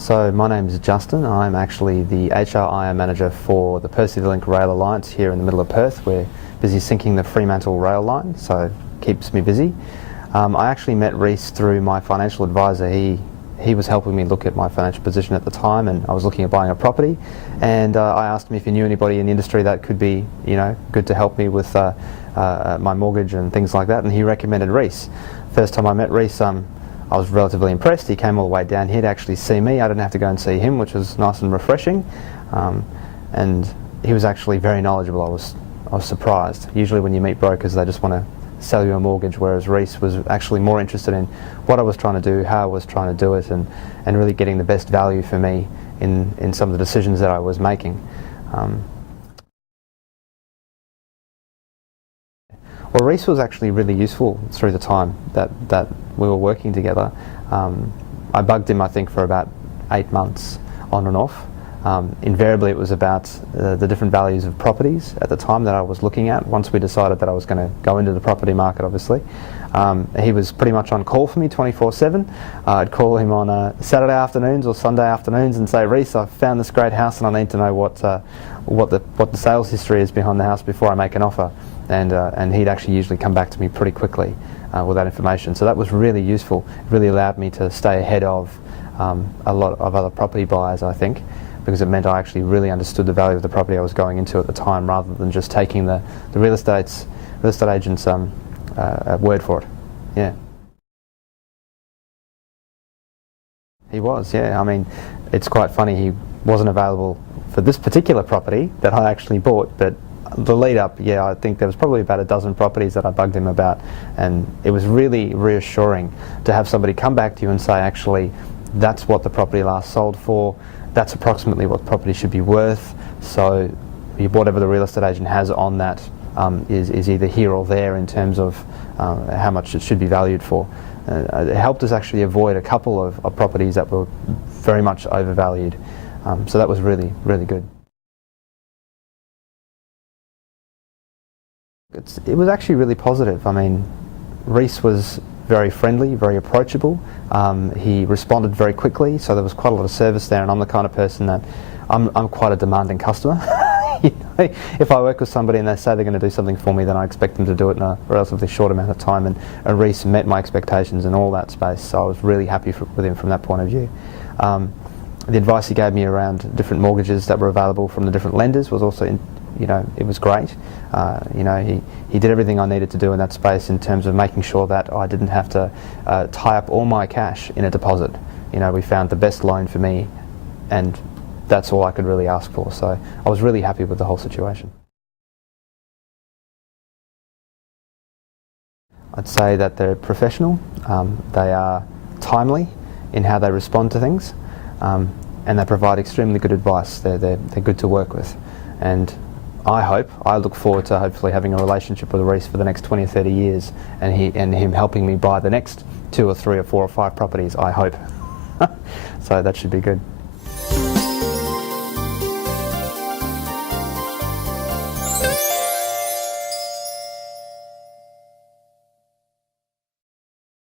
So my name is Justin. I'm actually the HRIR manager for the Percy-Link Rail Alliance here in the middle of Perth. We're busy sinking the Fremantle rail line, so it keeps me busy. I actually met Reece through my financial advisor. He was helping me look at my financial position at the time, and I was looking at buying a property, and I asked him if he knew anybody in the industry that could be, good to help me with my mortgage and things like that, and he recommended Reece. First time I met Reece, I was relatively impressed. He came all the way down here to actually see me. I didn't have to go and see him, which was nice and refreshing. And he was actually very knowledgeable. I was surprised. Usually when you meet brokers, they just want to sell you a mortgage, whereas Reece was actually more interested in what I was trying to do, how I was trying to do it, and really getting the best value for me in some of the decisions that I was making. Well, Reece was actually really useful through the time that we were working together. I bugged him, I think, for about 8 months on and off. Invariably it was about the different values of properties at the time that I was looking at. Once we decided that I was going to go into the property market, obviously. He was pretty much on call for me 24/7. I'd call him on Saturday afternoons or Sunday afternoons and say, "Reece, I've found this great house and I need to know what the sales history is behind the house before I make an offer." And he'd actually usually come back to me pretty quickly with that information. So that was really useful. It really allowed me to stay ahead of a lot of other property buyers, I think, because it meant I actually really understood the value of the property I was going into at the time, rather than just taking the real estate agent's word for it. Yeah. He was, yeah. I mean, it's quite funny, he wasn't available for this particular property that I actually bought, but the lead up, yeah, I think there was probably about a dozen properties that I bugged him about, and it was really reassuring to have somebody come back to you and say, actually, that's what the property last sold for, that's approximately what the property should be worth, so whatever the real estate agent has on that is either here or there in terms of how much it should be valued for. It helped us actually avoid a couple of properties that were very much overvalued, so that was really, really good. It was actually really positive. I mean, Reece was very friendly, very approachable. He responded very quickly, so there was quite a lot of service there, and I'm the kind of person that I'm quite a demanding customer. If I work with somebody and they say they're going to do something for me, then I expect them to do it in a relatively short amount of time, and Reece met my expectations in all that space, so I was really happy with him from that point of view. The advice he gave me around different mortgages that were available from the different lenders was also, it was great. He did everything I needed to do in that space in terms of making sure that I didn't have to tie up all my cash in a deposit. We found the best loan for me, and that's all I could really ask for. So I was really happy with the whole situation. I'd say that they're professional, they are timely in how they respond to things, and they provide extremely good advice. They're good to work with, and I look forward to hopefully having a relationship with Reece for the next 20 or 30 years, and him helping me buy the next 2 or 3 or 4 or 5 properties, I hope. So that should be good.